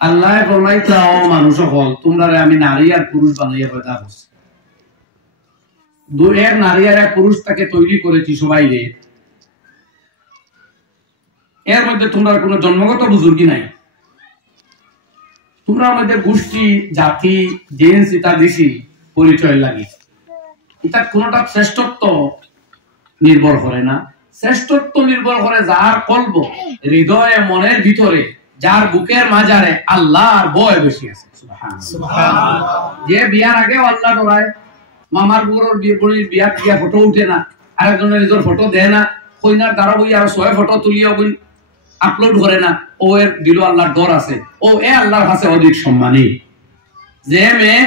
আল্লাহ ফরমাইতা ও মানুষ হল তোমরা আমি নারী আর পুরুষ বানাইয়া পয়দা করছি। এক নারী আর এক পুরুষ তাকে তৈরি করেছি সবাইরে। এর মধ্যে তোমরা কোনো জন্মগত বুজুর্গি নাই। তোমরা আমাদের গোষ্ঠী জাতি জিন্স ইতা দিছি পরিচয় লাগে, এটা কোনটা শ্রেষ্ঠত্ব নির্ভর করে না। শ্রেষ্ঠত্ব নির্ভর করে যার কলব হৃদয়ে মনের ভিতরে যার বুকের মাঝারে আল্লাহর ভয় বেশি আছে। সুবহানাল্লাহ। যে বিয়ার আগে আল্লাহ ডরায়, মামার বুড়োর বিয়ের বিয়ার দিয়া ফটো উঠে না, আরেকজনের নিজের ফটো দেয় না, কইনার দ্বারা বই আর 6 ফটো তুলিয়া বই আপলোড করে না, ও এর দিল আল্লাহর ডর আছে, ও এ আল্লাহর কাছে অধিক সম্মানী। যে মেয়ে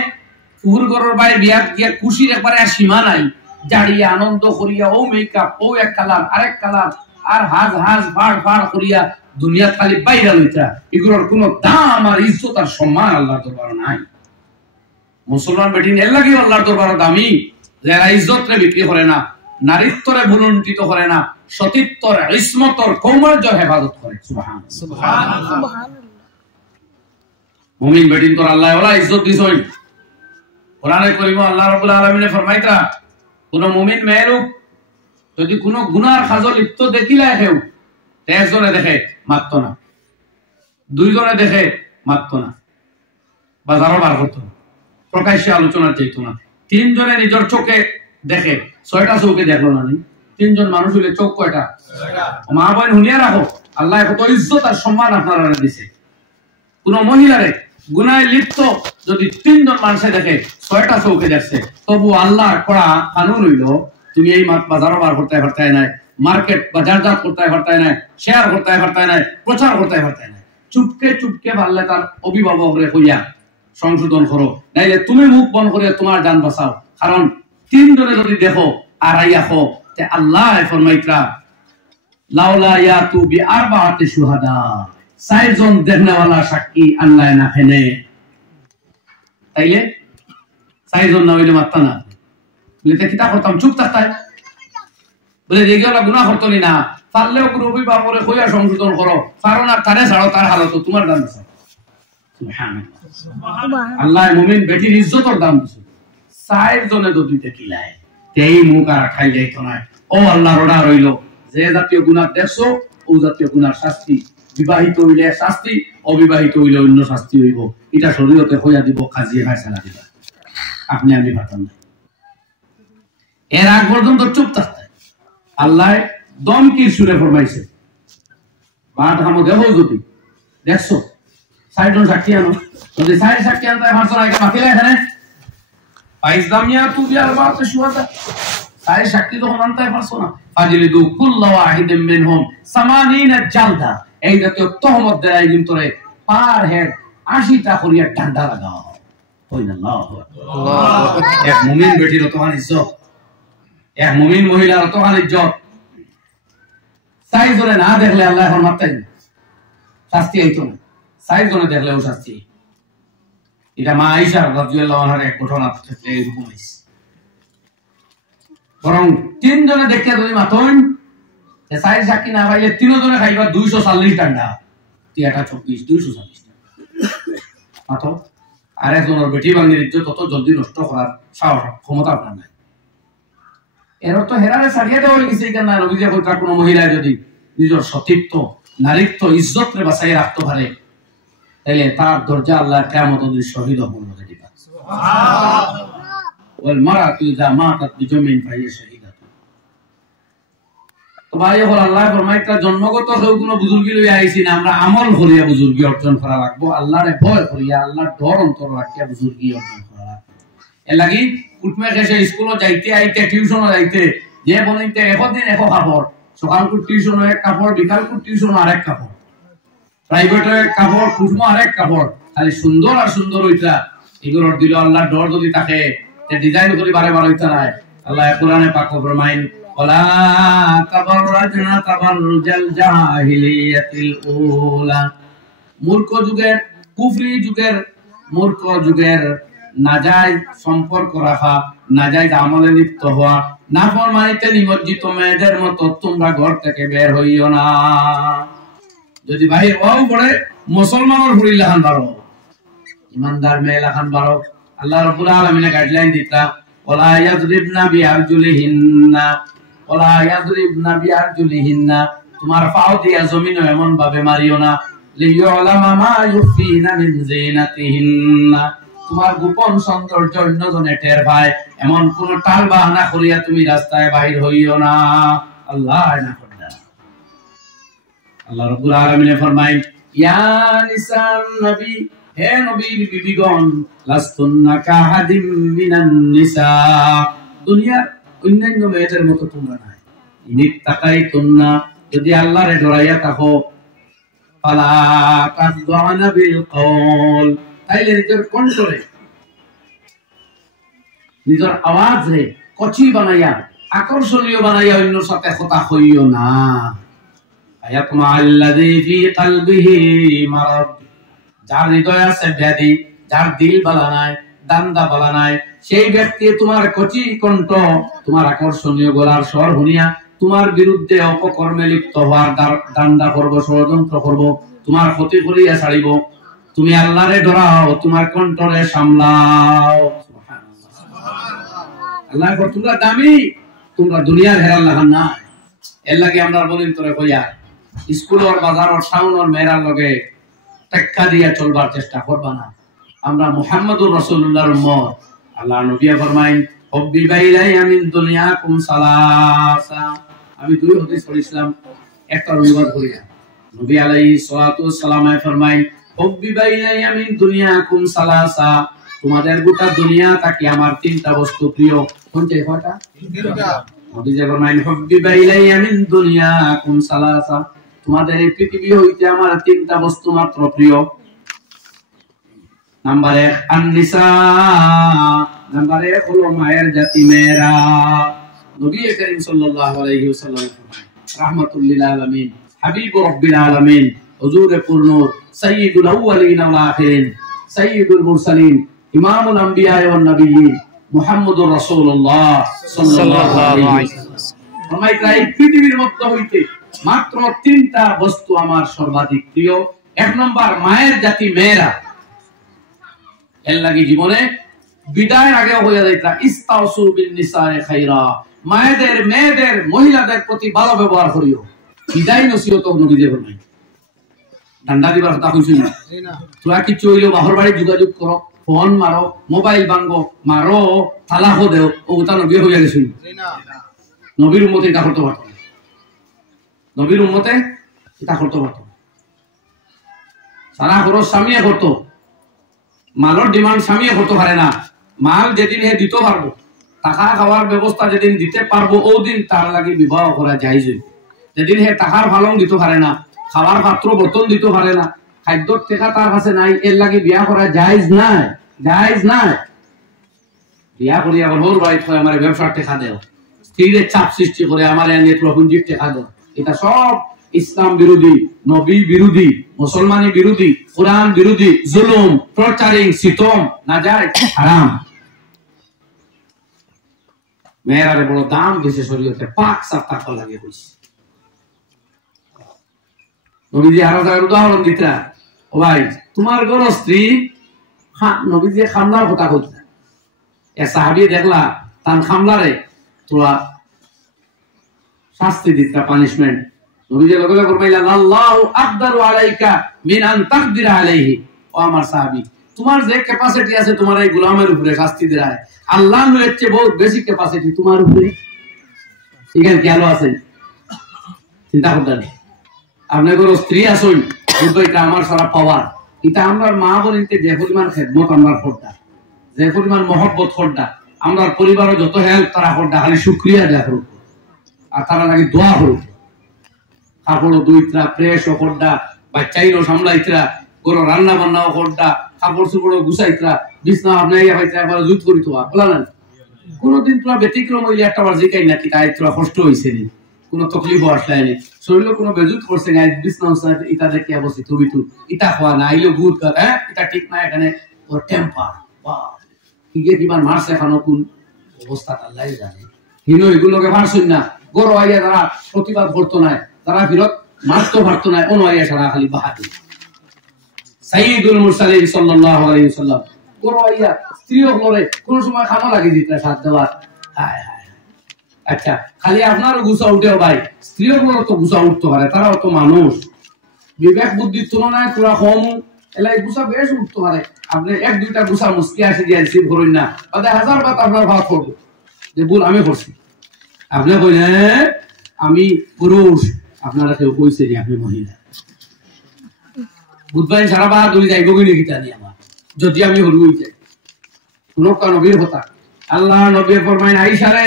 ফুহুর গরর বাইরে বিয়ার গিয়া খুশির একবারে আর সীমা নাই, জাড়িয়া আনন্দ করিয়া ও মেকআপ, ও এক কালার আরেক কালার আর হাজ হাজ ফাড় ফাড় করিয়া দুনিয়া খালি বাইরা লইতা, এগুলোর কোনো দাম আর ইজ্জত আর সম্মান আল্লাহর দরবারে নাই। মুসলমান বেটিন এর লাগি আল্লাহর দরবারে দামি, যারা ইজ্জতরে বিক্রি করে না, নারীত্বরে ভুলুণ্ঠিত করে না, সতীত্বর ইসমতর কৌমার্যের হেফাজত করে। সুবহানাল্লাহ সুবহানাল্লাহ। মুমিন বেটিন তোর আল্লাহ ওলা ইজ্জত দিছই। কোরআনে কারীমে আল্লাহ রাব্বুল আলামিনে ফরমাইতা কোন মুমিন মেয়েরূপ যদি কোন গুনার কাজে লিপ্ত দেখিলা কেউ, একজনে দেখে মারতো না, দুইজনে দেখে মারতো না, বাজারও বার করতো না, প্রকাশ্যে আলোচনা চাইতো না, তিনজনে নিজের চোখে দেখে, 6টা চোখে দেখলো না। তিনজন মানুষ হইলে চোখ কয়টা? মা বোন শুনিয়া রাখো, আল্লাহ কত ইজ্জত আর সম্মান আপনারা দিছে। কোন মহিলারে গুনায় লিপ্ত যদি 3জন মানুষে দেখে, 6টা চোখে দেখছে, তবু আল্লাহর করা কানুন হইল তুমি এই বাজারও বার করতে পারতে নাই, মার্কেট বাজারজাত করতে পারতে নাই, শেয়ার করতে পারতে নাই, প্রচার করতে পারতে নাই। চুপকে চুপকে পারলে তার অভিভাবকরে কইয়া সংশোধন করো, নাইলে তুমি মুখ বন্ধ করে তোমার জান বাঁচাও। কারণ 3 জনে যদি দেখো আর আইয়াখো, তে আল্লাহ ফরমাইতরা লাউলা ইয়াতু বিআরবাআতি শুহাদা, 4 জন দেখনেওয়ালা সাক্ষী আল্লাহ না ফেনে, তাইলে 4 জন না হইলে মাত্তা না বলে কিতা করতাম, চুপ থাকতাই বলে যেগুলা গুনাহ করতনি না, পারলেও কোনো অভিভাবকরে কইয়া সংশোধন করো, কারণ আর তারে ছাড়ো, তার হালত তোমার দাম আছে। সুবহানাল্লাহ। আল্লাহ মুমিন বেটির ইজ্জতের দাম দিছে। 4 জনে যদি দেখিলায় তেই মুখ আর খাই যাইতো না। ও আল্লাহর অর্ডার হইল, যে জাতীয় গুনাহ দেখছো ও জাতীয় গুনার শাস্তি, বিবাহিত হইলে শাস্তি, অবিবাহিত হইলে অন্য শাস্তি হইব। এটা শরীয়তে হইয়া দিব, কাজিয়ে ফায়সালা দিবা, আপনি আমি পারতাম না। এর আগ পর্যন্ত চুপ থাকতে আল্লাহ দমকির সুরে ফরমাইছে, বাট হামো দেহ যদি দেখছো 4 জন সাক্ষী আনো, যদি 4 সাক্ষী আনতে পারছো না, এটা বাতিল এখানে ফাইজদামিয়া তু বিআরবাআতি শুহাদা, 4 সাক্ষী যখন আনতে পারছো না, ফাজলিদু কুল্লা ওয়াহিদিন মিনহুম 80 জালদা, এই জাতীয় তহমত দেয় ভিতরে পার হেড 80টা করিয়া ডান্ডা লাগাও। আল্লাহু আকবার। এক মুমিন বেটির অতখান ইজ্জত, এক মুমিন মহিলার অতখান ইজ্জত 4 জনে না দেখলে আল্লাহ এখন মারতেন, শাস্তি হইতো না। 4 জনে দেখলেও শাস্তি। এটা মা আয়েশা রাদিয়াল্লাহু আনহার এক ঘটনা থেকে এরকম হয়েছে। বরং 3 জনে দেখে যদি মাতন, 4 সাক্ষী না পাইলে 3 জনে খাইবা 240 ডান্ডা, 3/24 240 মাতো। আর একজনের বেটি বাঙির ইজ্জত তত জলদি নষ্ট করার সাহস ক্ষমতা আপনার নাই। এর তো হেরারে ছাড়িয়ে দেওয়া হয়ে গেছে। কেন নবীজি কইতা কোনো মহিলা যদি নিজের সতীত্ব নারীত্ব ইজ্জত রে বাঁচাই রাখতে পারে, তাইলে তার দরজা আল্লাহ কিয়ামত দিন শহীদ হবো বলে দিবা। সুবহানাল্লাহ। ওয়াল মারাতু ইযা মাতাত বিজমিন ফাহিয়া শাহীদা। তো ভাই হল আল্লাহ ফরমাইতা জন্মগত কেউ কোনো বুজুর্গি লইয়া আইছি না, আমরা আমল করিয়া বুজুর্গি অর্জন করা লাগবো, আল্লাহরে ভয় করিয়া আল্লাহর ডর অন্তর রাখিয়া বুজুর্গি অর্জন করা লাগবে। এর লাগি উঠমে গেছে স্কুলও যাইতে আইতে টিউশনও যাইতে, যে বনিতে একদিন এক কাপড়, সকালকু টিউশন এক কাপড়, বিকালকু টিউশন আরেক কাপড়, প্রাইভেটে কাপড়, কুসমো আরেক কাপড়, খালি সুন্দর আর সুন্দর হইতা এগুলোর দিল আল্লাহর ডর যদি থাকে ডিজাইন করে বারে বারে হইতা নাই। আল্লাহ কোরআনে পাক ফরমাইন ওয়ালা তাবাররাজনা তাবাররুজাল জাহিলিয়াতিল উলা, মূর্খ যুগের কুফরি যুগের মূর্খ যুগের নাজায়েজ সম্পর্ক রাখা, নাজায়েজ আমলে লিপ্ত হওয়া, নাফরমানিতে নিমজ্জিত মেয়েদের মতো তোমরা ঘর থেকে বের হইও না। যদি বাহির হওয়াও পড়ে মুসলমানের হুড়ি লাখান বারো, ইমানদার মেয়ে লাখান বারো। আল্লাহ রাব্বুল আলামিনে গাইডলাইন দিতা, ওয়ালা ইয়াযরিবনা বিআরজুলিহিন্না, ওয়ালা ইয়াযরিবনা বিআরজুলিহিন্না, তোমার পাও দিয়া জমিন এমন ভাবে মারিও না, লিইউলামা মা ইউফিনা মিন যিনাতিহিন্না, তোমার গোপন সৌন্দর্য অন্যজনে টের পায় এমন কোন টাল বাহানা করিয়া তুমি রাস্তায় বাহির হইও না। আল্লাহ না করে না। আল্লাহ রাব্বুল আলামিন ফরমায়, ইয়া নিসান নবী, হে নবীর বিবিগণ, লাস্তুন্না কাহাদিম মিনান নিসা, দুনিয়ার অন্যান্য মেয়েদের মতো তোমরা নাই। ইনিক তাকাইতুন্না, যদি আল্লাহরে ডরাইয়া থাকো, ফালা তাসদানা বিল কওল, তাইলে নিজের কণ্ঠরে, নিজের আওয়াজে কচি বানাইয়া, আকর্ষণীয় বানাইয়া অন্যর সাথে কথা কইও না। আয়াতমা আল্লাযী ফী কলবিহি মারাদ, যার হৃদয়ে আছে ব্যাধি, যার দিল ভালো নাই, দান্দা ভালো নাই, সেই ব্যক্তি তোমার কচি কণ্ঠ, তোমার আকর্ষণীয় গলার স্বর শুনিয়া তোমার বিরুদ্ধে অপকর্মে লিপ্ত হওয়ার দান্দা করব, ষড়যন্ত্র করব, তোমার ক্ষতি করিয়া ছাড়িব। তুমি আল্লাহরে ডরাও, তোমার কণ্ঠরে সামলাও। আল্লাহ তোমরা দামি, তোমরা দুনিয়ার হেরার লাগান না। এর লাগে আমরা বলিন তোরে কইয়া স্কুল আর বাজার আর টাউন আর মেয়েরার লগে টেক্কা দিয়া চলবার চেষ্টা করবা না। আমরা মুহাম্মদুর রাসূলুল্লাহর উম্মত। আল্লাহ নবী ফরমাইন, হুব্বি বাইলাইয়া মিন দুনিয়াকুম সালাসা, আমি দুই হাদিস পড়িছিলাম, একটা অনুবাদ করিয়া। নবী আলাইহিস সালাতু ওয়াস সালাম ফরমাইন, হুব্বি বাইলাইয়া মিন দুনিয়াকুম সালাসা, তোমাদের গোটা দুনিয়া থেকে আমার তিনটা বস্তু প্রিয়। কোনটা কয়টা? তিনটা। নবী ফরমাইন, হুব্বি বাইলাইয়া মিন দুনিয়াকুম সালাসা, তোমাদের এই পৃথিবী হইতে আমার তিনটা বস্তু মাত্র প্রিয়। নাম্বার 1 আন-নিসা, নাম্বার 1 হলো মায়ের জাতি মেয়েরা। নবী করিম সাল্লাল্লাহু আলাইহি ওয়াসাল্লাম রাহমাতুল লিল আলামিন, হাবিবুর রাব্বিল আলামিন, হুজুরে পুরনূর, সাইয়্যিদুল আউওয়ালিন ওয়াল আখিরিন, সাইয়্যিদুল মুরসালিন, ইমামুল আম্বিয়া ওয়ান নবিয়্যিন, মুহাম্মদুর রাসূলুল্লাহ সাল্লাল্লাহু আলাইহি ওয়াসাল্লাম এই পৃথিবীর মধ্যে হইতে মাত্র তিনটা বস্তু আমার সর্বাধিক প্রিয়। 1 নম্বর মায়ের জাতি মেয়েরা। এর লাগি জীবনে বিদায়ের আগে হইয়া যাইতা, ইস্তাউসু বিন নিসায়ে খায়রা, মায়েদের, মেয়েদের, মহিলাদের প্রতি ভালো ব্যবহার করিও। বিদায় নসিহত নবী দিয়ে বলেন, ডান্ডা দিবার কথা কইছি না। তোরা কিছু হইলো বাহর বাড়ি যোগাযোগ করো, ফোন মারো, মোবাইল ভাঙো, মারো, তালাকও দেও, ওটা নবী হইয়া গেছিল। নবীর উম্মতে এটা করতে পারত না। নবীর উম্মতে এটা করতে পারত না। সারা খরচ স্বামীয়ে করতো, মালের ডিমান্ড স্বামীয়ে করতে পারে না। মাল যেদিন হে দিতে পারবো, টাকা খাওয়ার ব্যবস্থা যেদিন দিতে পারবো, ওদিন তার লাগে বিবাহ করা জায়েজ। যেদিন হে টাকার ভালং দিতে পারে না, খাওয়ার পাত্র বর্তন দিতে পারে না, খাদ্যর টেকা তার কাছে নাই, এর লাগে বিয়া করা জায়েজ নাই, জায়েজ নাই। বিয়া করি আবার ওর বাড়িতে হয় আমার ব্যবসার টেকা দেও, স্ত্রীর চাপ সৃষ্টি করে আমার এনে প্রপুঞ্জির টেকা দেও, এটা সব ইসলাম বিরোধী, নবী বিরোধী, মুসলমানি বিরোধী, কোরআন বিরোধী, জুলুম, টর্চারিং, সিতম, নাজায়েজ, হারাম। মেয়েরারে বড় দাম দিয়েছে শরীয়তে, পাক সাফ থাকা লাগে হইছে। নবীজি আরো জায়গার উদাহরণ দিতা, ও ভাই তোমার ঘর স্ত্রী, নবীজি খামলার কথা কইতা, এ সাহাবী দেখলা তান খামলারে তোরা শাস্তি দিতা, পানিশমেন্ট। নবীজি লগে লগে ফরমাইলেন, আল্লাহু আকদারু আলাইকা মিন আন তাকদিরা আলাইহি, ও আমার সাহাবী, তোমার যে ক্যাপাসিটি আছে তোমার এই গোলামের উপরে শাস্তি দেয়, আল্লাহ এর চেয়ে বহুত বেশি ক্যাপাসিটি তোমার উপরে। এখানে কেন আছে চিন্তা করতে নেই। আপনার স্ত্রী আসুন, এটা আমার সারা পাওয়ার, এটা আমরা মা বোনকে যে পরিমাণ খেদমত আমরা করতাম, যে পরিমাণ মহব্বত করতাম, আমরা পরিবারও যত হেল্প তারা করতাম, খালি শুক্রিয়া দেওয়া করুক আর তারা লাগে দোয়া করুক। কাপড়ও দুইতরা, প্রেসও করতা, বাচ্চাইরও সামলাইতরা, কোনো রান্না বান্নাও করতা, কাপড় চোপড়ও গুছাইতরা, বিছনা আপনার একবার জুত করি তোয়া বলা না। কোনোদিন তোরা ব্যতিক্রম হইলে একটা বার জিকাই নাকি তাই তোরা কষ্ট হয়েছে নি, কোনো তকলিফ আসলে শরীরে কোনো বেজুত করছে না, বিছনা ইটা দেখে অবস্থিত তুমি তো ইটা খাওয়া না আইলো গুড কর, হ্যাঁ এটা ঠিক না, এখানে ওর টেম্পার বা ঠিকই কিবার মারছে এখনো কোন অবস্থা আল্লাহ জানে। হিনো এগুলোকে মারছই না, গরো আইয়া তারা প্রতিবাদ করতো না, তারা ফিরত মারতো পারতো না, অন্য আইয়া সারা খালি বাহাদুর। সাইয়্যিদুল মুরসালিন সাল্লাল্লাহু আলাইহি ওয়াসাল্লাম করওয়াইয়া স্ত্রী হলরে কোন সময় খামা লাগি দিতে সাথ দেওয়া। হায় হায়, আচ্ছা খালি আপনারও গুছা উঠেও ভাই, স্ত্রী হলর তো গুছা উঠতে পারে, তারাও তো মানুষ, বিবেক বুদ্ধির তুলনায় তোরা কম, এলাই গুছা বেশ উঠতে পারে। আপনি এক দুইটা গুছা মুস্কি আসি দিয়ে রিসিভ করুন না, তাদের হাজার বার আপনার ভাব করবো যে ভুল আমি করছি। আপনি কইলেন আমি পুরুষ, আপনারা কেউ কইছে যে আপনি মহিলা। বুধবার সারা বাহাদুরি যাইব কিনে গীতা নিয়ে আমার, যদি আমি হলু হয়ে যাই শুনো নবীর কথা। আল্লাহ নবীর ফরমাইন, আয়েশা রে,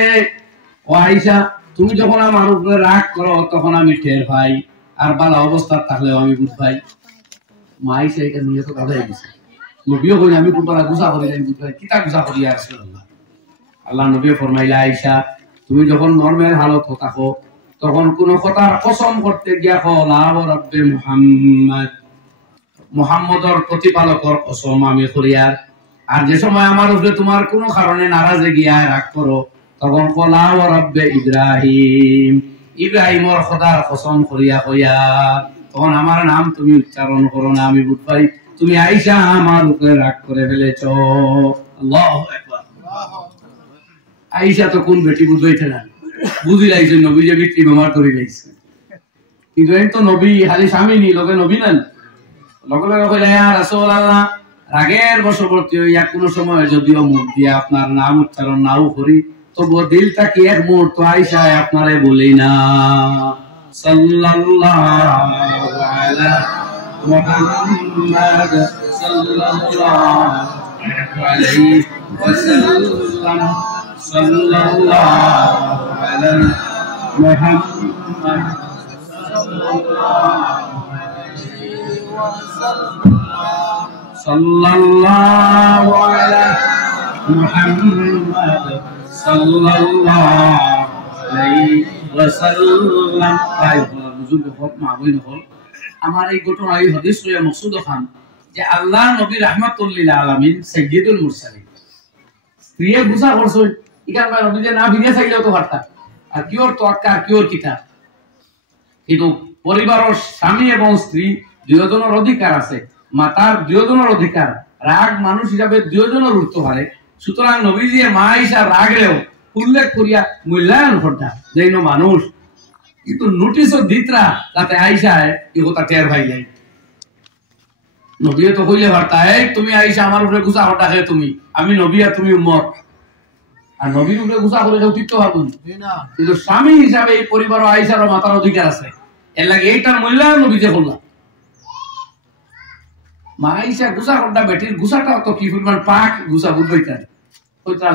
ও আয়েশা তুমি যখন আমার উপরে রাগ করো তখন আমি টের পাই, আর বালা অবস্থা থাকলেও আমি বুঝ পাই। মা আয়েশা এটা নিয়ে তো কথা গেছে, নবীও কইলে আমি কুপারা গুছা করি যাই বুঝ পাই, কিতা গুছা করি আর রাসূলুল্লাহ। আল্লাহ নবী ফরমাইলা, আয়েশা তুমি যখন নরমাল হালত থাকো তখন কোন কথার কসম করতে গিয়া কলা রাব্বে মুহাম্মদ, মুহাম্মদর প্রতিপালকর কসম আমি করিয়ার। আর যে সময় আমার উপরে তোমার কোনো কারণে নারাজে গিয়া রাগ করো তখন কলা রাব্বে ইব্রাহিম, ইব্রাহিমর খোদার কসম করিয়া কইয়া, তখন আমার নাম তুমি উচ্চারণ করো না, আমি বুঝ পাই তুমি আয়েশা আমার উপরে রাগ করে ফেলেছো। আল্লাহু আকবার। আয়েশা তো কোন বেটি বুঝাইতে না, বুঝি লাইছে নবী যে বিক্রি ব্যবহার করে লাইছে, কিন্তু এই তো নবী খালি স্বামী নি লগে নবী নেন, লগে লগে কইলা ইয়া রাসূলুল্লাহ রাগের বশবর্তী হইয়া কোন সময় যদিও মুখ দিয়ে আপনার নাম উচ্চারণ নাও করি তবু দিলটা কি এক মুহূর্ত আয়েশা আপনারে বলি না। সাল্লাল্লাহু আলা মুহাম্মাদ সাল্লাল্লাহু আলাইহি ওয়াসাল্লাম, সাল্লাল্লাহু আলা মুহাম্মাদ সাল্লাল্লাহু আলা মুহাম্মাদ সাল্লাল্লাহু আলাইহি ওয়াসাল্লাম। তাই বুজুর্গ হক মা বই হল আমার এই ঘটনা এই হাদিস রয়ে মকসুদ খান যে আল্লাহ নবী রাহমাতুল লিল আলামিন সাইয়্যিদুল মুরসালিন স্ত্রী বুঝা করছো ইকার ভাই নবী যে না ভিড়ে চাইলেও তো পারতা, আর কিওর তো আক্কা কিওর কিতা, কিন্তু পরিবারের স্বামী এবং স্ত্রী দুইজনের অধিকার আছে, মাতার দুইজনের অধিকার, রাগ মানুষ হিসাবে দুইজনের উঠতে পারে। সুতরাং নবীজি মা আয়েশা রাগলেও উল্লেখ করিয়া মূল্যায়ন করতা যে মানুষ, কিন্তু নোটিশও দিতরা যাতে আয়েশায় এই কথা টের ভাই যায়। নবী তো কইলে পারতা এই তুমি আয়েশা আমার উপরে গুছা হটা হে তুমি, আমি নবী আর তুমি উম্মত, আর নবীর উপরে গুছা করে কেউ টিকতে পারবো না, কিন্তু স্বামী হিসাবে এই পরিবার আয়েশার মাতার অধিকার আছে, এর লাগে এইটার মূল্যায়ন নবীজি করলাম। মা আয়েশা গুছা করটা বেটির গুছাটা তো কি পরিমাণ পাক গুছা বুঝবাইতা ওইটা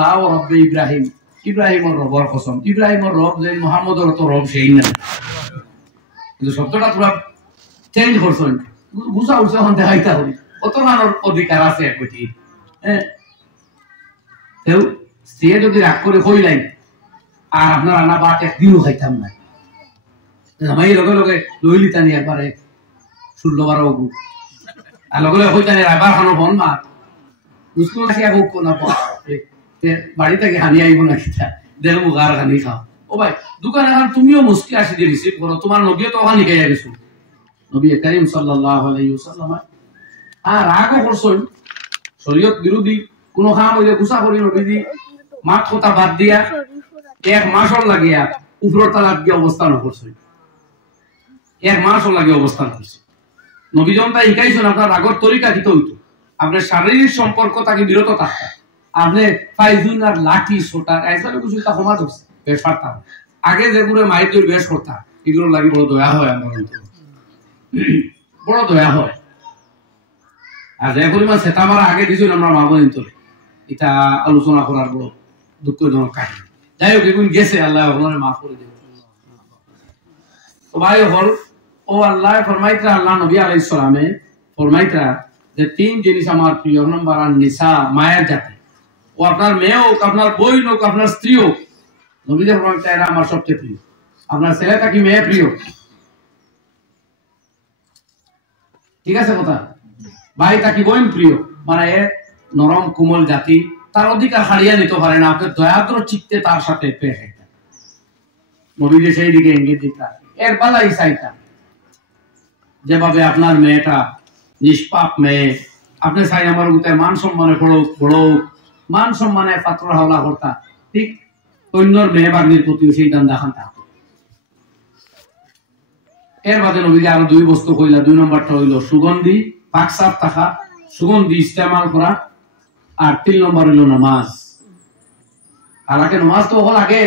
লাভ রব্বে ইব্রাহিম, ইব্রাহিমর রবর কসম, ইব্রাহিমর রব যে মুহাম্মদর তো রব সেই না, কিন্তু শব্দটা পুরা চেঞ্জ করছো, গুছা উঠছে এখন দেখাইতা হই কত মানের অধিকার আছে এক বেটি। হ্যাঁ কেউ স্ত্রী যদি রাগ করে কইলাই আর আপনার আনা বাট একদিনও খাইতাম না, আমি লগে লগে লইলিতা নিয়ে একবারে 16-12 অগু আর লগে লগে কইতানি রাবার খানো ফোন মার বুঝলো না কি আগুক না বাড়ি থেকে হানি আইব না কিতা দেখ মুগার হানি খাও। ও ভাই দোকান এখন তুমিও মুস্কি আসি দিয়ে রিসিভ করো, তোমার নবীও তো ওখানে খাইয়া গেছো, নবী করিম সাল্লাল্লাহু আলাইহি ওয়াসাল্লাম আর রাগও করছেন শরীয়ত বিরোধী কোন কাম হইলে গুছা করি নবীজি মাত কথা বাদ দিয়া 1 মাসও লাগিয়া উপর তালাক দিয়ে অবস্থান করছে, 1 মাসও লাগে অবস্থান করছে। নবী যখন তাই শিখাইছেন আপনার রাগর তরিকা কি হইতো, আপনার শারীরিক সম্পর্ক তাকে বিরত থাকতে, আপনি ফাইজুন আর লাঠি সোটা একবারে কিছু তা কমা ধরছে বেশ পারতাম, আগে যেগুলো মায়ের দূর বেশ করতাম এগুলো লাগে বড় দয়া হয়, আমার বড় দয়া হয়। আর যে পরিমাণ সেটা আমার আগে দিয়েছিল আমরা মা বোন তোলে, এটা আলোচনা করার বড় দুঃখজনক কাহিনী। যাই হোক এগুলো গেছে, আল্লাহ মাফ করে দেবে। তো ভাই হল ও আল্লাহ ফরমাইতরা, আল্লাহ নবী আলাইহিস সালামে ফরমাইতরা যে 3 জিনিস আমার প্রিয়। নম্বর আর নিসা মায়ের জাতি, ও আপনার মেয়ে হোক, আপনার বই হোক, আপনার স্ত্রী হোক, নবী যে ফরমাইতরা এরা আমার সবচেয়ে প্রিয়। আপনার ছেলেটা কি মেয়ে প্রিয়? ঠিক আছে কথা, ভাইটা কি বোন প্রিয়? মানে নরম কোমল জাতি, তার অধিকার হারিয়ে নিতে পারে না, আপনার দয়াদ্র চিত্তে তার সাথে পেয়ে খাইতা, নবী যে সেই দিকে ইঙ্গিত দিতা, এর বালাই চাইতা যেভাবে আপনার মেয়েটা নিষ্পাপ মেয়ে, আপনি চাই আমার উঠে মান সম্মানে বড় মান সম্মানে পাত্র হাওলা করতা, ঠিক অন্যর মেয়ে বাগ্নির প্রতি সেই দান দেখান থাকতো। এর বাদে নবীজি আরো 2 বস্তু কইলা। 2 নম্বরটা হইল সুগন্ধি, পাকসাপ থাকা, সুগন্ধি ইস্তেমাল করা। আর 3 নম্বর হইল নামাজ। আলাকে নামাজ তো হল আগে,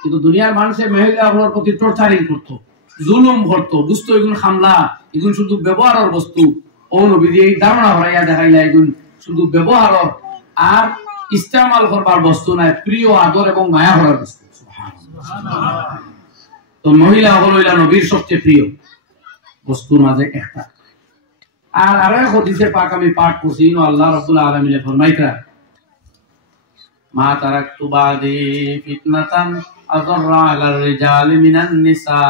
কিন্তু দুনিয়ার মানুষের মহিলা হওয়ার প্রতি টর্চারিং করতো, জুলুম করতো, বুঝতো এগুলো হামলা, এগুলো শুধু ব্যবহারের বস্তু। ও নবীজি এই ধারণা হরাইয়া দেখাইলা এগুলো শুধু ব্যবহারের আর ইস্তেমাল করবার বস্তু নাই, প্রিয় আদর এবং মায়া করার বস্তু। তো মহিলা হইলা নবীর সবচেয়ে প্রিয় বস্তুর মাঝে একটা। আর আরো এক হাদিসে পাক আমি পাঠ করছি, আল্লাহ রাব্বুল আলামিন ফরমাইতা, মা তারাকতু বাদি ফিতনাতান আযররা আলার রিজালি মিনান নিসা।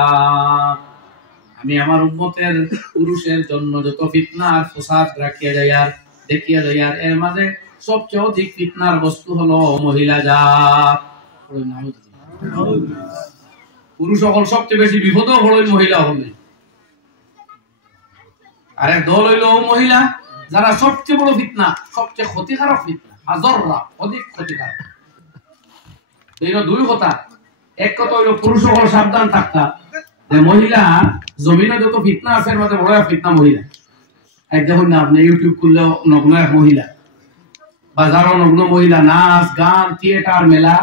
আমি আমার উম্মতের পুরুষের জন্য যত ফিতনা আর ফাসাদ রাখিয়া যাই আর দেখিয়া যাই, আর এর মাঝে সবচেয়ে অধিক ফিতনার বস্তু হলো মহিলা জাত। পুরুষ সকল সবচেয়ে বেশি বিপদ হলো মহিলা হলে। আর এক দল হইল মহিলা যারা সবচেয়ে বড় ফিতনা, সবচেয়ে ক্ষতিকারক ফিতনা, আযররা অধিক ক্ষতিকারক। এই 2 কথা। এক কথা হইল পুরুষ সকল সাবধান থাকতা যে মহিলা জমিনে যত ফিতনা আছে এর মধ্যে বড় ফিতনা মহিলা। এক দেখুন না আপনি ইউটিউব খুললে নগ্ন এক মহিলা, বাজারও নগ্ন মহিলা, নাচ গান থিয়েটার মেলা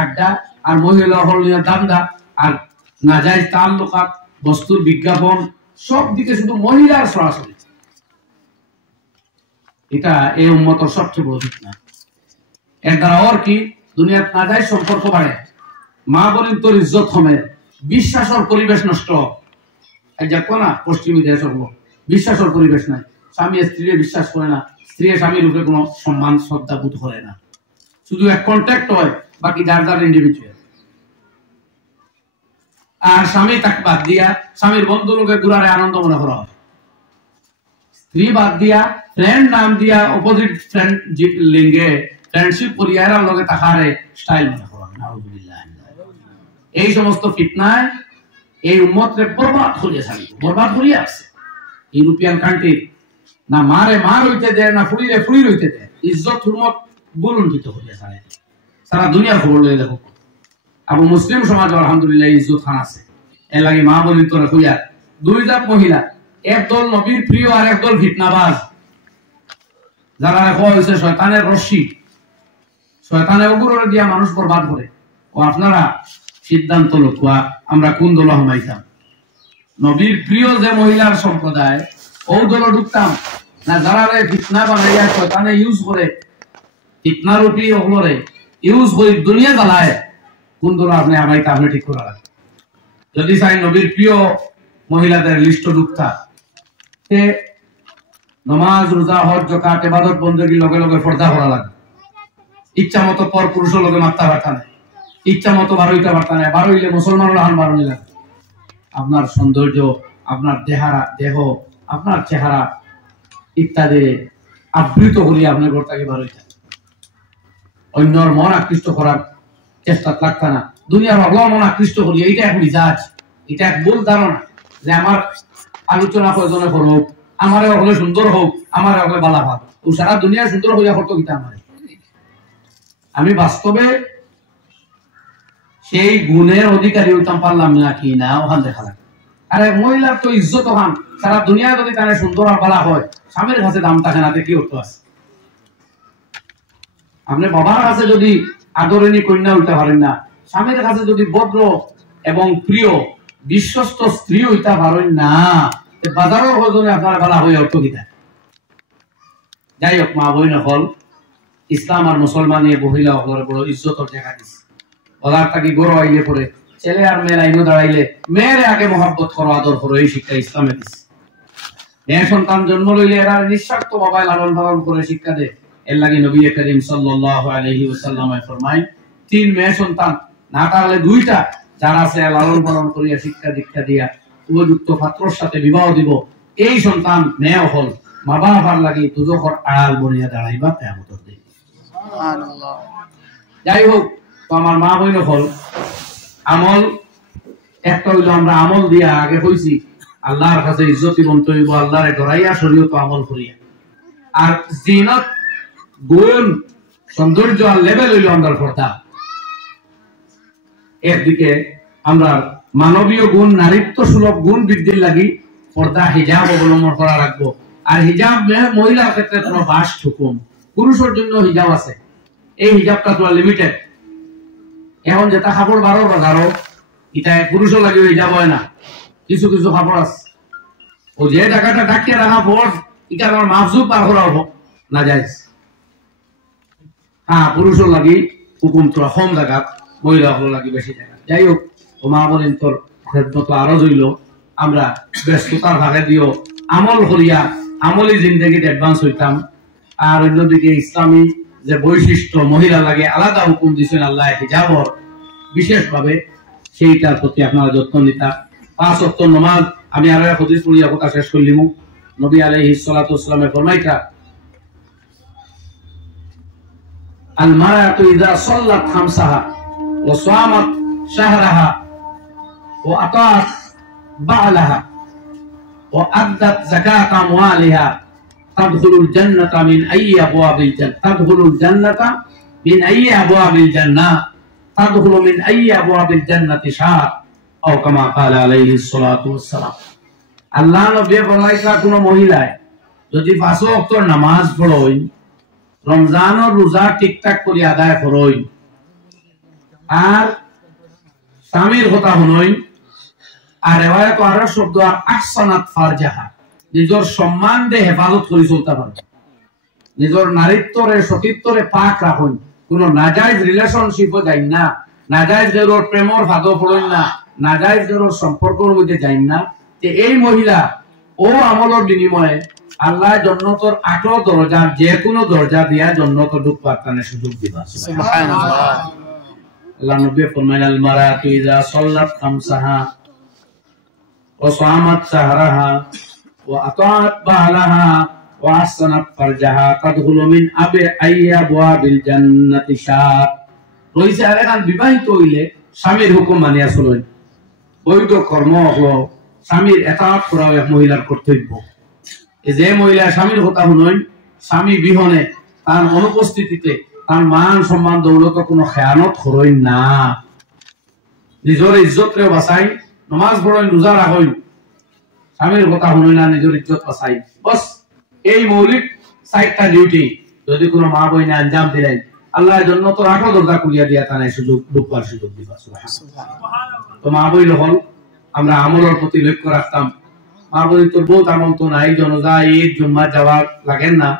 আড্ডা, আর মহিলা হল দান্দা আর নাজায়েজ তাল্লুকাত, বস্তুর বিজ্ঞাপন, সব দিকে শুধু মহিলার সরাসরি। এটা এই উম্মতের সবচেয়ে বড় ফিতনা। এর দ্বারা ওর কি দুনিয়ার নাজায়েজ সম্পর্ক বাড়ে, মা বোনের তোর ইজ্জত কমে, বিশ্বাসের পরিবেশ নষ্ট। দেখো না পশ্চিমী দেশ হলো বিশ্বাসের পরিবেশ নাই, স্বামী স্ত্রীর বিশ্বাস করে না, স্ত্রী স্বামীর উপরে কোনো সম্মান শ্রদ্ধা বোধ করে না, শুধু এক কন্ট্যাক্ট হয়, বাকি যার যার ইন্ডিভিজুয়াল। আর স্বামী তাকে বাদ দিয়া স্বামীর বন্ধু লোকে ঘুরারে আনন্দ মনে করা হয়, স্ত্রী বাদ দিয়া ফ্রেন্ড নাম দিয়া অপোজিট ফ্রেন্ড লিঙ্গে ফ্রেন্ডশিপ করিয়া এর লগে তাকারে স্টাইল মনে করা হয়। নাউযুবিল্লাহ। এই সমস্ত ফিতনায় এই উম্মতরে বরবাদ করিয়া ছাড়িব, বরবাদ করিয়া আছে। ইউরোপিয়ান কান্ট্রি না মারে মার হইতে দেয়, না ফুড়িরে ফুড়ি হইতে দেয়, ইজ্জত হুরমত বুলন্দিত করিয়া ছাড়ে। সারা দুনিয়ার খবর লয়ে দেখো, আবু মুসলিম সমাজ আলহামদুলিল্লাহ ইজ্জত খান আছে। এর লাগে মা বলি তোরা খুইয়া 2 জাত মহিলা, একদল নবীর প্রিয় আর একদল ফিতনাবাজ, যারা রাখা হয়েছে শয়তানের রশ্মি, শয়তানের অগুরে দিয়া মানুষ বরবাদ করে। ও আপনারা সিদ্ধান্ত লোকা আমরা কোন দল হামাইতাম? নবীর প্রিয় যে মহিলার সম্প্রদায় ও দল ঢুকতাম না, যারা ফিতনা বানাইয়া শয়তানে ইউজ করে, ফিতনারূপী ওগুলোরে ইউজ করে দুনিয়া জ্বালায়, কোন দল আপনি হামাইতা? আপনি ঠিক করা লাগে। যদি চাই নবীর প্রিয় মহিলাদের লিস্ট ঢুকতা, নামাজ রোজা হজ যাকাত ইবাদত বندگی লগে লগে পর্দা করা লাগে, ইচ্ছা মতো পর পুরুষের লগে মাত্রা বার্তা নাই, ইচ্ছা মতো বারোইটা বার্তা নাই, বারোইলে মুসলমানরা হান বারোই লাগে। আপনার সৌন্দর্য, আপনার দেহ, আপনার চেহারা ইত্যাদি আবৃত করিয়া আপনি ঘরটাকে বারোইটা, অন্যর মন আকৃষ্ট করার চেষ্টা লাগতা না, দুনিয়ার ভালো মন আকৃষ্ট করি। এইটা এক মিজাজ, এটা এক ভুল ধারণা যে আমার আলোচনা প্রয়োজনে হোক, আমার হলে সুন্দর হোক, আমার হলে বালা ভাব, ও সারা দুনিয়া সুন্দর হইয়া করতো কিতা আমার। আমি বাস্তবে সেই গুণের অধিকারী হইতাম পারলাম না কি না, ওখান দেখা লাগে। আরে মহিলার তো ইজ্জত ওখান, সারা দুনিয়া যদি তারা সুন্দর আর বালা হয়, স্বামীর কাছে দাম থাকে না, কি অর্থ আছে? আপনি বাবার কাছে যদি আদরণী কন্যা হইতে পারেন না, স্বামীর কাছে যদি ভদ্র এবং প্রিয় বিশ্বস্ত স্ত্রী হইতে পারেন না, বাজারের হজনে আপনার বালা হয়ে অর্থ কিতা? যাই হোক, মা বই নকল ইসলাম আর মুসলমান মহিলা বড় ইজ্জতর দেখা দিচ্ছে। ওদার তাকে গরু আইলে পরে ছেলে আর মেয়ের আইনও দাঁড়াইলে মেয়েরে আগে মহব্বত করো, আদর করো, এই শিক্ষা ইসলামে দিচ্ছে। মেয়ে সন্তান জন্ম লইলে এরা নিঃস্বার্থ বাবায় লালন পালন করে শিক্ষা দেয়। এর লাগে নবী করিম সাল্লাল্লাহু আলাইহি ওয়াসাল্লাম ফরমায়, 3 মেয়ে সন্তান না থাকলে 2টা যারা আছে লালন পালন করিয়া শিক্ষা দীক্ষা দিয়া উপযুক্ত পাত্রর সাথে বিবাহ দিব, এই সন্তান মেয়ে হল মা বাবার লাগি দুজখর আড়াল বনিয়া দাঁড়াইবা কিয়ামতের দিন। সুবহানাল্লাহ। যাই হোক, তো আমার মা বইন হল আমল একটা হইলো, আমরা আমল দিয়া আগে কইছি আল্লাহর কাছে ইজ্জতিবন্ত হইব, আল্লাহরে ডরাইয়া শরীয়ত আমল করিয়া। আর জিনত গুণ সৌন্দর্য আর লেভেল হইল আমরা পর্দা। একদিকে আমরা মানবীয় গুণ, নারীত্ব সুলভ গুণ বৃদ্ধির লাগি পর্দা হিজাব অবলম্বন করা রাখবো। আর হিজাব মহিলার ক্ষেত্রে তোমার বাস্ট হুকুম, পুরুষের জন্য হিজাব আছে, এই হিজাবটা তোমার লিমিটেড। এখন যেটা কাপড় 12 এটা পুরুষও লাগে হিজাব হয় না, কিছু কিছু কাপড় আছে ও যে জায়গাটা ডাকিয়ে রাখা পর এটা আমার মাফজুব পার করা হবো না যায়। হ্যাঁ, পুরুষও লাগি হুকুম তোরা কম জায়গা, মহিলা হলো লাগি বেশি জায়গা। যাই হোক, ও মা বলেন তোর খেদমত আরো হইল, আমরা ব্যস্ততার ভাগে দিও আমল করিয়া আমলি জিন্দগিতে অ্যাডভান্স হইতাম। আর অন্যদিকে ইসলামী যে বৈশিষ্ট্য মহিলা লাগে আলাদা হুকুম দিয়েছেন আল্লাহ হিজাবর বিশেষভাবে, সেইটার প্রতি আপনারা যত্ন নিতা। 5 ওয়াক্ত নামাজ, আমি আরো এক হাদিস পড়িয়া কথা শেষ করলিম। নবী আলাইহিস সালাতু ওয়াসসালামের ফরমাইতা, আল মারাতু ইযা সাল্লাত খামসাহা ওয়া সামাত শাহরাহা ওয়া আতাত বা'লাহা ওয়া আদ্দাত যাকাত আমওয়ালিহা তাদখুলুল জান্নাতা মিন আইয়ি আবওয়াবিল জান্নাহ, তাদখুলুল জান্নাতা মিন আইয়ি আবওয়াবিল জান্নাহ, তাদখুলু মিন আইয়ি আবওয়াবিল জান্নাতি শাআ আও কামা ক্বালা আলাইহিস সালাতু ওয়াসসালাম। আল্লাহ নবী ফরমাইতা, কোন মহিলায় যদি 5 ওয়াক্ত নামাজ পড়ই, রমজানের রোজা ঠিকঠাক করে আদায় করই, আর স্বামীর কথা শুনই, আর রেওয়ায়াত আরো শব্দ আহসানাত ফারজাহা, নিজের সম্মান দিয়ে হেফাজত করে চলতে পারে, নিজের নারীত্বরে সতীত্বরে পাক রাখুন, কোন নাজায়েজ রিলেশনশিপও যাই না, নাজায়েজ গেরোর প্রেমর ফাঁদও পড়েন না, নাজায়েজ গেরোর সম্পর্কের মধ্যে যাই না, যে এই মহিলা ও আমলের বিনিময়ে আল্লাহ জান্নাতের 8 দরজা, যে কোনো দরজা দিয়া জান্নাতে ঢুকবার কারণে সুযোগ দিবা। সুবহানাল্লাহ। আল্লাহ নবী ফরমায়, আল মারাতু ইযা সাল্লাত খামসাহা ওয়া সামাত শাহরাহা ওয়া আতাত বা'লাহা ওয়া আহসানাত ফারজাহা তাদখুলু মিন আইয়ি আবওয়াবিল জান্নাতি শাআ। রইছে আর এখন বিবাহিত হইলে স্বামীর হুকুম মানিয়া চলেন, বৈধ কর্ম হলো স্বামীর এতাত করা এক মহিলার কর্তব্য। যে মহিলা স্বামীর কথা শুনেন, স্বামী বিহনে তার অনুপস্থিতিতে তার মান সম্মান দৌলত কোনো খেয়ানত করেন না, নিজের ইজ্জতরে বাঁচাই, নামাজ পড়েন, রোজা রাখেন, স্বামীর কথা শুনেন না, নিজের ইজ্জত বাঁচাই, বস এই মৌলিক 4টা ডিউটি যদি কোনো মা বইনে আঞ্জাম দিলেন, আল্লাহর জন্য তো 8 দরজা খুলিয়া দিয়া তার সুযোগ ঢুকবার সুযোগ দিবা। তো মা বই হল আমরা আমলের প্রতি লক্ষ্য রাখতাম। মা বলি তোর বহুত আমল তো নাই, জনজা ঈদ জুম্মা যাওয়া লাগেন না,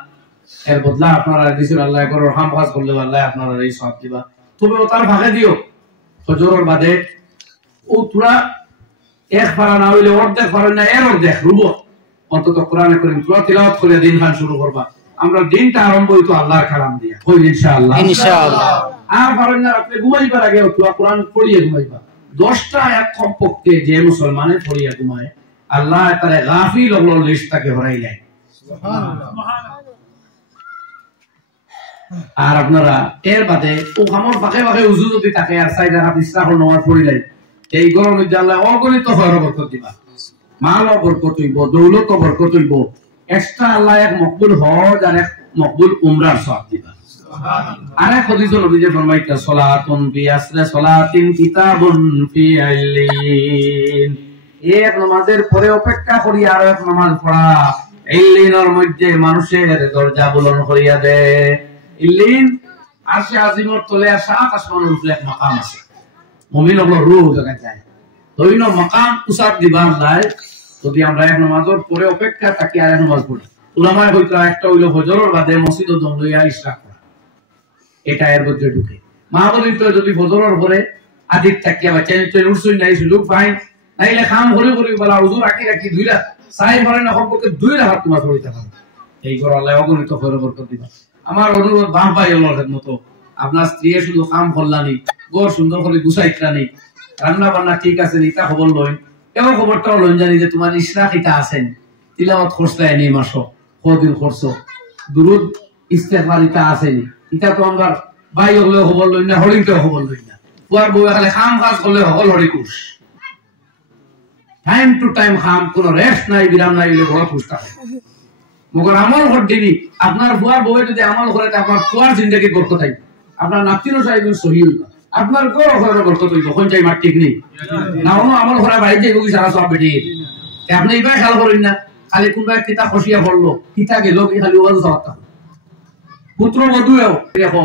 এর বদলা আপনারা দিছেন আল্লাহ করো হাম কাজ করলে আল্লাহ আপনারা এই সব দিবা। তবে ও তার ভাগে দিও, ফজরের বাদে ও তোরা 1 পারা না হইলে অর্ধেক পারেন না, এর অর্ধেক রুব অন্তত কোরআনে করিম তোরা তিলাওয়াত করে দিন খান শুরু করবা। আমরা দিনটা আরম্ভ হইতো আল্লাহর কালাম দিয়া, হইল ইনশাআল্লাহ ইনশাআল্লাহ। আর পারেন না রাতে ঘুমাইবার আগে তোরা কোরআন পড়িয়ে ঘুমাইবা। 10টা আয়াত কমপক্ষে যে মুসলমানের পড়িয়া ঘুমায়, আল্লাহ তারে গাফিল হলো লিস্টটাকে হরাইলেন। আর আপনারা এর বাদে ও আমার পাখে পাখে উজু যদি থাকে আর 4 রাকাত ইসরাফের নামাজ পড়িলেন, এই গরম মধ্যে আল্লাহ অগণিত খয়র বরকত দিবা, মাল বরকত হইব, দৌলত বরকত হইব, এক্সট্রা আল্লাহ এক মকবুল হজ আর এক মকবুল উমরার সওয়াব দিবা। আরেক হাদিসে নবী যে ফরমাইতা, সালাতুন ফি আসরি সালাতিন কিতাবুন ফি আইলিন, এক নামাজের পরে অপেক্ষা করি আর এক নামাজ পড়া ইল্লিনের মধ্যে মানুষের দরজা বুলন্দ করিয়া দেয়। ইল্লিন আরশে আজিমর তলে 7 আসমানের উপরে এক মাকাম আছে, মুমিন হলো রূহ জায়গা যায়, দৈন মাকাম উসাব দিবার যায় যদি আমরা এক নামাজের পরে অপেক্ষা থাকি আর এক নামাজ পড়ি। উলামায়ে কইতো একটা হইলো ফজরের বাদে মসজিদে দম লইয়া ইশরাক করা, এটা এর মধ্যে ঢুকে। মা বলিত যদি ফজরের পরে আদিক থাকিয়া বা চেঞ্জ উঠছই নাই সুযোগ পাই, নাইলে খাম করে করে বলা হুজুর রাখি রাখি 2 রাত সাই ভরে না সম্পর্কে 2 রাত তোমার পড়িতে পারো, এই করে আল্লাহ অগণিত খয়র বরকত দিবা। আমার অনুরোধ বাহ ভাই আল্লাহর মতো, আপনার স্ত্রী শুধু কাম করলানি, ঘর সুন্দর করে গুছাইতরানি, রান্না বান্না ঠিক আছে নিতা খবর লইন, এবং খবরটাও লইন জানি যে তোমার ইশরাক ইতা আছেন, তিলাওয়াত করছলা এনি মাসো কদিন করছো, দুরুদ ইস্তেগফার ইতা আছেনি, ইতা তো আমরা ভাই হলে খবর লইন না, হরিকেও খবর লইন না, পুয়ার বউ খালি কাম কাজ করলে হল হরি কুশ। টাইম টু টাইম খাম, কোনো রেস্ট নাই বিরাম নাই, বড় খুশ থাকে। মগর আমল করদিনি আপনার বুয়ার বউ যদি আমল করে আপনার বুয়ার জিন্দগি বরকত থাকবে, আপনার নাতিরও সাহেব সহি হইব, আপনার গরো ঘরে বরকত হইব। কোন চাই মার ঠিক নেই না, অন্য আমল করা বাইরে যাইব কি সারা সব বেটি। আপনি এইবার খেয়াল করেন না, খালি কোনবা কিতা খসিয়া পড়লো, কিতা গেল কি খালি ওয়াজ সওয়াতা পুত্র বধুও দেখো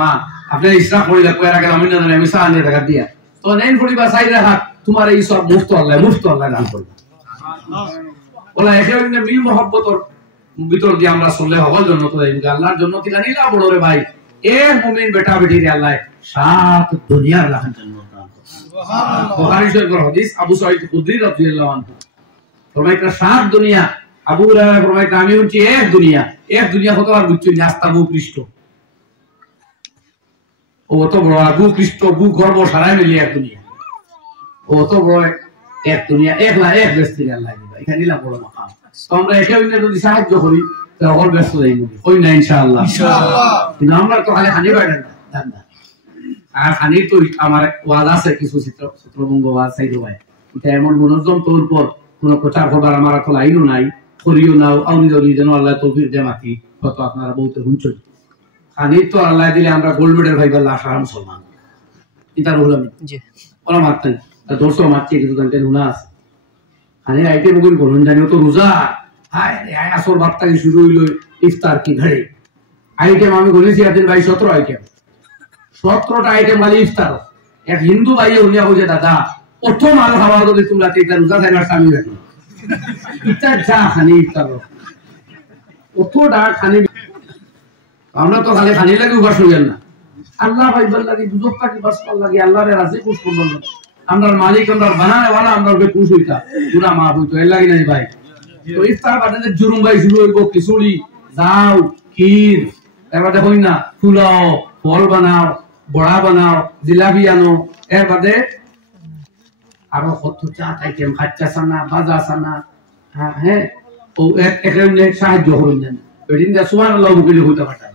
মা আপনি ইসরাফ করিলা কয়রা গেল আমি না আমি সাহানে টাকা দিয়া তো নেন পরিবা সাইড রাখা, তোমার এই সব মুফত আল্লাহ দান করবে। ওলা এখানে মিল মহব্বতর ভিতর দিয়ে আমরা চললে হওয়ার জন্য তো আল্লাহর জন্য কিনা নিলা বড় রে ভাই, এ মুমিন বেটা বেটি রে আল্লাহ সাত দুনিয়ার লাহান জান্নাত দান করবে। সুবহানাল্লাহ। বুখারী শরীফের হাদিস আবু সাঈদ খুদরি রাদিয়াল্লাহু আনহু ফরমাইতা সাত দুনিয়া, আবু হুরায়রা ফরমাইতা আমি হচ্ছি এক দুনিয়া কত আর বুঝছি রাস্তা বুক পৃষ্ঠ, ও তো বড় বুক পৃষ্ঠ বুক গর্ব সারাই মিলিয়ে এক দুনিয়া, ও তো বড় এক দুনিয়া একলা এক ব্যস্তি আল্লাহ দিবা। এখানে নিলা বড় মাকাম। তো আমরা একে অন্যের যদি সাহায্য করি তাহলে অল ব্যস্ত যাইব কই না ইনশাআল্লাহ। কিন্তু আমরা তো খালি হানি বাইরে না, আর হানি তো আমার ওয়াজ আছে কিছু চিত্রবঙ্গ ওয়াজ সাইড হয়, এটা এমন মনোযোগ তোর পর কোনো প্রচার করবার আমার তো লাইনও নাই, করিও নাও আউলি যেন আল্লাহ তৌফিক দে মাতি কত আপনারা বহুত হুঁচল হানি তো আল্লাহ দিলে আমরা গোল্ড মেডেল ভাইবা আশা মুসলমান এটা রুল আমি জি ওরা মারতেন তা দোষও মারছে কিছু ঘন্টা নুনা আছে হানি আইটে বগুন করুন জানিও তো রোজা হায় হায় আসর বার্তা কি শুরু হইল ইফতার কি ঘরে আইটেম আমি বলেছি আদিন ভাই 17 আইটেম 17টা আইটেম খালি ইফতার। এক হিন্দু ভাই উনিয়া কইছে দাদা প্রথম আলো খাওয়া যদি তোমরা এটা রোজা থাকার স্বামী রাখি এটা যা খানি ইফতার অতটা খানি আমরা তো খালি খানি লাগে উপাস হইল না আল্লাহ ভাইবার লাগে দুজক পাকি বাস কর লাগে আল্লাহর রাজি খুশ করব না আমরা মালিক আমরা বানানে वाला আমরা খুশ হইতা পুরা মা হইতো এর লাগি নাই ভাই। তো ইফতার বাদে জুরুম ভাই শুরু হইব খিচুড়ি যাও ক্ষীর এবার দেখুন না ফুলাও ফল বানাও বড়া বানাও জিলাপি আনো এর বাদে আরো কত চাট আইটেম খাচ্চা সানা ভাজা সানা হ্যাঁ ও এখানে সাহায্য করুন দেন ওইদিন যা সুবহানাল্লাহ বলে হইতে পারে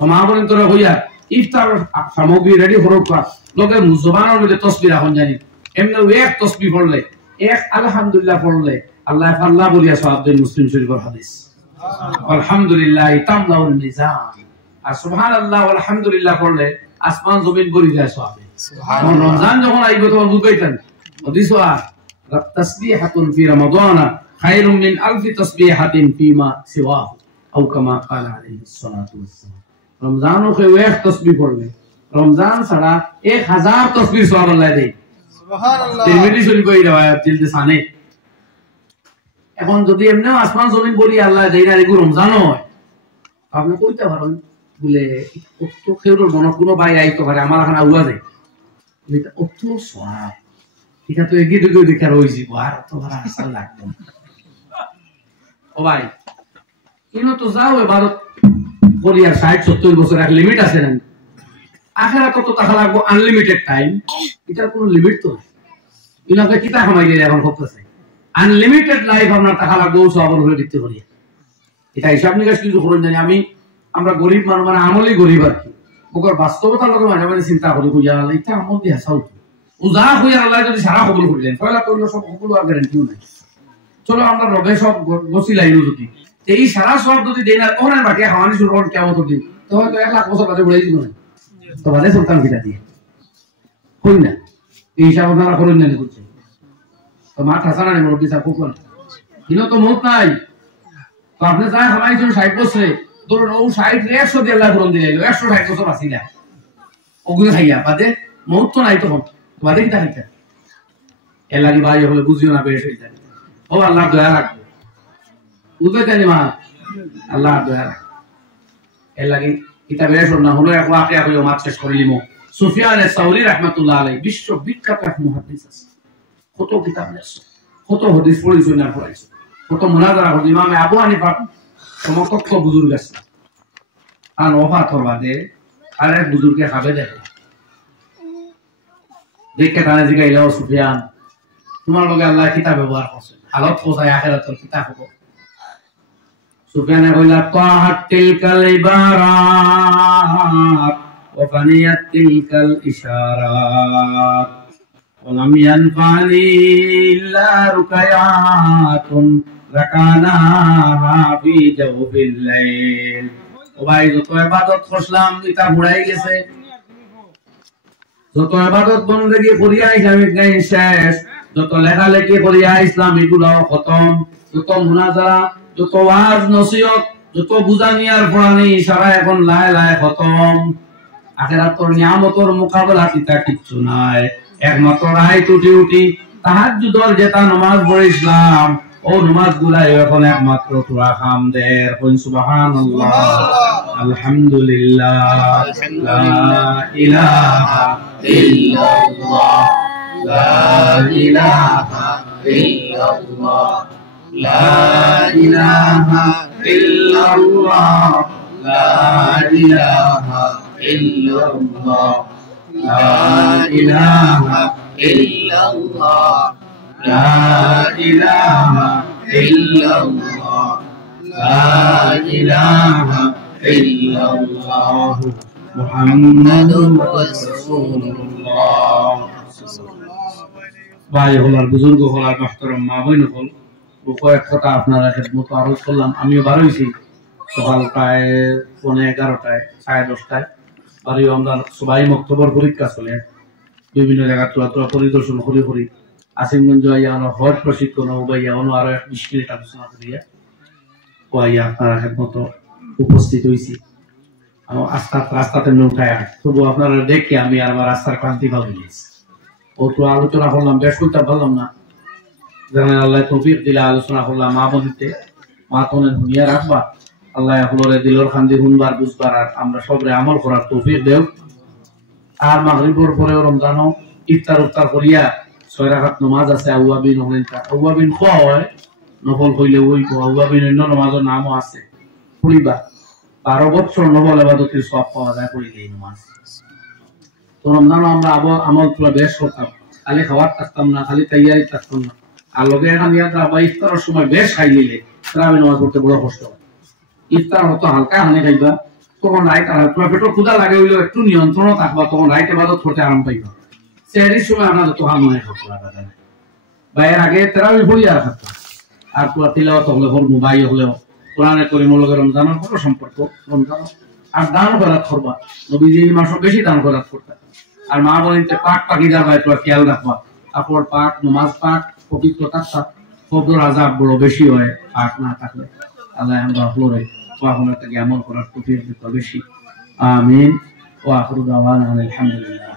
তো মা বলেন তোরা হইয়া ইফতার সামগ্রী রেডি হরক লোকে জবানের মধ্যে তাসবিহ এখন জানি এমনি এক তাসবিহ পড়লে এক আলহামদুলিল্লাহ পড়লে আল্লাহ আল্লাহ বলিয়া সওয়াব দেন মুসলিম শরীফের হাদিস আলহামদুলিল্লাহ তামলাউল মিজান আর সুবহানাল্লাহ আলহামদুলিল্লাহ পড়লে আসমান জমিন ভরে যায় সওয়াবে সুবহানাল্লাহ। রমজান যখন আইব তখন বুঝবেন হাদিস ওয়া তাসবিহাতুন ফি রমাদান খায়রুম মিন আলফি তাসবিহাতিন ফিমা সিওয়াহু আও কামা ক্বালা আলাইহিস সালাতু ওয়াসসালাম। রমজানও কেউ এক তাসবিহ পড়লে রমজান ছাড়া 1000 তাসবিহ সওয়াব আল্লাহ দেয় সুবহানাল্লাহ। তিরমিজি শরীফ এই riwayat জিলদে সানে। এখন যদি এমনিও আসমান জমিন বলি আল্লাহ দেয় না এগুলো রমজানও হয় আপনি কইতে পারেন বলে তো কেউর মনে কোনো ভাই আইতে পারে আমার এখানে আউয়া যায় এটা অত সওয়াব এটা তো এগিয়ে দিকে দেখে রইছি আর তো ভাড়া আসল লাগবে ও ভাই ইনো তো যাও এবার বলি আর 60-70 বছর এক লিমিট আছে না আখেরাত তো টাকা লাগবে আনলিমিটেড টাইম এটার কোনো লিমিট তো নাই ইনাকে কি টাকা মাইলে এখন করতেছে আনলিমিটেড লাইফ আপনার টাকা লাগবে সবার উপরে দিতে পারি এটা হিসাব নিকাশ কিছু করুন জানি আমি আমরা গরিব মানুষ মানে আমলই গরিব আর কি ওর বাস্তবতার লোক মাঝে মাঝে চিন্তা করি বুঝা এটা আমল দিয়ে হাসাও ও যা হইয়া আল্লাহ যদি সারা কবুল করলেন পয়লা করলে সব কবুল আর গ্যারান্টিও নাই চলো আমরা রবে সব বসি লাইলো যদি এই সারা সব যদি দেই না ওনার বাকি খাওয়ানি শুরু করেন কেমন তো দিন তো হয়তো 1 লাখ বছর বাদে উড়াই দিব না তো বাদে সুলতান কিটা দিয়ে কই না এই হিসাব আপনারা করুন না করছে তো মা ঠাসানা নেই মুরব্বি সাহেব কোন দিনও তো মত নাই তো আপনি যা খামাইছেন 60 বছরে ধরুন ও 60 100 দিয়ে আল্লাহ করুন দিলাইলো 160 বছর আসিলা ওগুলো খাইয়া বাদে মত তো নাই তখন বাদে কি তাকিটা এর লাগি ভাই হলে বুঝিও না বেশ হয়ে যায় ও আল্লাহ দয়া রাখবে বুঝতে জানি মা আল্লাহ দয়া রাখবে এর লাগি কিতাবে শোনা না হলো এক ওয়াকিয়া হলো মাত শেষ করে লিমো সুফিয়ান আস-সাউরি রাহমাতুল্লাহ আলাইহি বিশ্ব বিখ্যাত এক মুহাদ্দিস আছে কত কিতাব লেখছে কত হাদিস পড়িছেন না পড়াইছে কত মুনাজারা হল ইমাম আবু হানিফা সমকক্ষ বুজুর্গ আছে আর ওফাতর বাদে আর এক বুজুর্গে খাবে দেখে তারা জিগাইলো সুফিয়ান তোমার লগে আল্লাহ কিতাব ব্যবহার করছে হালত কোথায় আখিরাতের কিতাব হবে সুফিয়ানে কইলা তাহাত তিলকাল ইবারাত ওয়া ফানিয়াত তিলকাল ইশারাত ولم ينفعني إلا ركيعات ركعناها في جوف الليل ও ভাই যত ইবাদত করলাম এটা বুড়াই গেছে যত ইবাদত বندگی করিয়া ইসলাম গাই শেষ যত লেখালেখি করিয়া ইসলাম এগুলো খতম যত মুনাজারা যত ওয়াজ নসিহত যত বুঝানিয়ার পড়ানি সারা এখন লাই লাই খতম আখিরাতের নিয়ামতের মোকাবেলা কিতা কিচ্ছু নাই একমাত্র রায় টুটি উঠি তাহাজ্জুদের যেটা নামাজ পড়িছিলাম ও নামাজগুলা এখন একমাত্র তোরা হামদের কোন সুবহানাল্লাহ আলহামদুলিল্লাহ লা ইলাহা ইল্লাল্লাহ লা ইলাহা ইল্লাল্লাহ লা ইলাহা ইল্লাল্লাহ লা ইলাহা ইল্লাল্লাহ লা ইলাহা ইল্লাল্লাহ লা ইলাহা ইল্লাল্লাহ লা ইলাহা ইল্লাল্লাহ মুহাম্মাদুর রাসূলুল্লাহ ভাই হলার বুজুর্গ হলার মাহতারাম মা বোন হল কয়েক কথা আপনারা খেদমত আরজ করলাম আমিও বার হইছি সকাল প্রায় 11:30টায় 10:30টায় বাড়ি আমরা সবাই মক্তবর পরীক্ষা চলে বিভিন্ন জায়গা তোলা পরিদর্শন করি আসিমগঞ্জ আইয়া হজ প্রশিক্ষণ হইয়া আরো 20 মিনিট আলোচনা করিয়া ওয়াইয়া আপনারা খেদমত উপস্থিত হইছি আমার রাস্তাতে নৌকায় তবু আপনারা দেখে আমি আমার রাস্তার ক্লান্তি ভাবে নিয়েছি ও তো আলোচনা করলাম বেশ করতে পারলাম না জানেন আল্লাহ তৌফিক দিলে আলোচনা করলাম মা বলতে মা তনের ভূমিয়া রাখবা আল্লাহ হলরে দিলর খান্দি হুনবার বুঝবার আর আমরা সবরে আমল করার তৌফিক দেও আর মাগরিবের পরে রমজানও ইফতার উফতার করিয়া 6 রাকাত নামাজ আছে আউয়াবিন হইতা আউয়াবিন খাওয়া হয় নফল কইলে ওই আউয়াবিন অন্য নামাজের নামও আছে পড়িবা 12 বছর নফল ইবাদতের সওয়াব পাওয়া যায় পড়িলে নামাজ তো রমজানও আমরা আমল পুরো বেশ করতাম খালি খাওয়ার থাকতাম না খালি তৈয়ারি থাকতাম না আর লগে এখন ইয়াদা বা ইফতারের সময় বেশ খাই নিলে তারাবি নামাজ পড়তে বড় কষ্ট হয় ইফতার হতো হালকা হানে খাইবা তখন রাইট আর তোমার পেটের ক্ষুধা লাগে হইলো একটু নিয়ন্ত্রণ থাকবা তখন রাইট ইবাদত করতে আরাম পাইবা সেহরির সময় আমরা যত হাম মনে করতে পারবা বাইরের আগে তারাবি পড়ি আর থাকতাম আর পুরা তিলাওয়াত হলে হল মোবাইল হলেও কোরআনে করিম লগে রমজানের কোনো সম্পর্ক রমজান আর দান করাত করবা নবীজি মাসও বেশি দান করাত করতে আর মা বলিতে পাক পাকি যাবা একটু খেয়াল রাখবা কাপড় পাক নামাজ পাক পবিত্র থাকতা কবর আযাব বড় বেশি হয় পাক না থাকলে আল্লাহ আমরা হলরে ওয়াহনা থেকে আমল করার তৌফিক দিতে বেশি আমিন ওয়া আখিরু দাওয়ানা আলহামদুলিল্লাহ